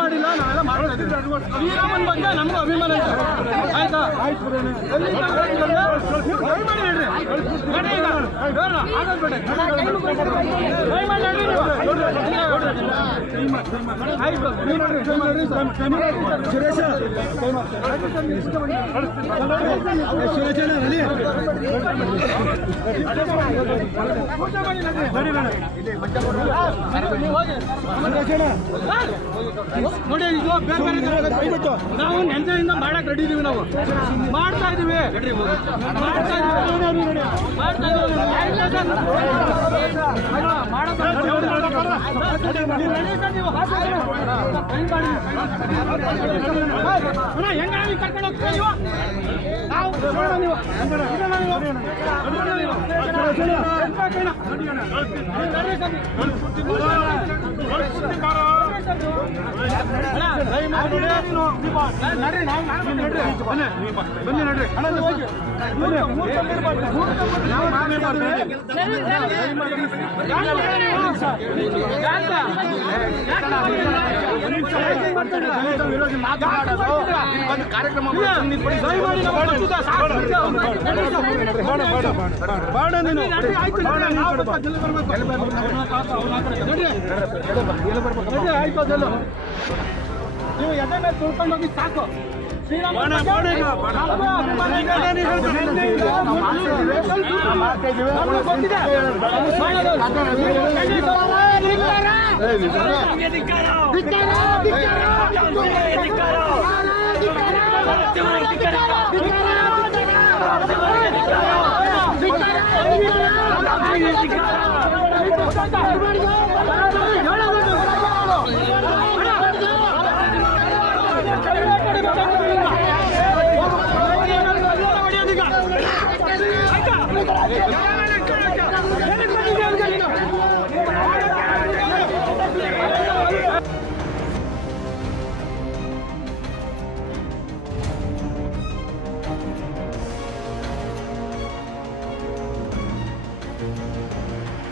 ಮಾಡಿಲ್ಲ, ನಾವೆಲ್ಲ ಮಾಡ್ತಾ ಇದ್ದೀವಿ. ಶ್ರೀರಾಮನ ಬಗ್ಗೆ ನಮಗೂ ಅಭಿಮಾನ ಇದೆ, ಆಯ್ತಾ? ದಯಮಾಡಿ ಹೇಳ್ರಿ, ನಡಿ ಈಗ ಆಗೋದು ಬೇಡ, ದಯಮಾಡಿ ನಡ್ರಿ ನೀವು. ಆಯ್ತು ನೀವು ನೋಡ್ರಿ, ಸುರೇಶ ನೋಡಿ, ಇದು ಬೇರೆ ನಾವು ನೆನ್ನೆಯಿಂದ ಮಾಡಕ್ ರೆಡಿ ಇದೀವಿ, ನಾವು ಮಾಡ್ತಾ ಇದೀವಿ, ಹೆಂಗ ಕರ್ಕೊಂಡು ಹೋಗ್ತೀವಿ ನೀವು, ನಾವು ನೀವು ಬನ್ನಿ ನಡ್ರಿ, ಕಾರ್ಯಕ್ರಮ ಆಯ್ತು. ಅದೆಲ್ಲ ನೀವು ಎದೆ ಮೇಲೆ ತುಳ್ಕೊಂಡು ಹೋಗಿ ಸಾಕು. ಆಯ್ತಾ?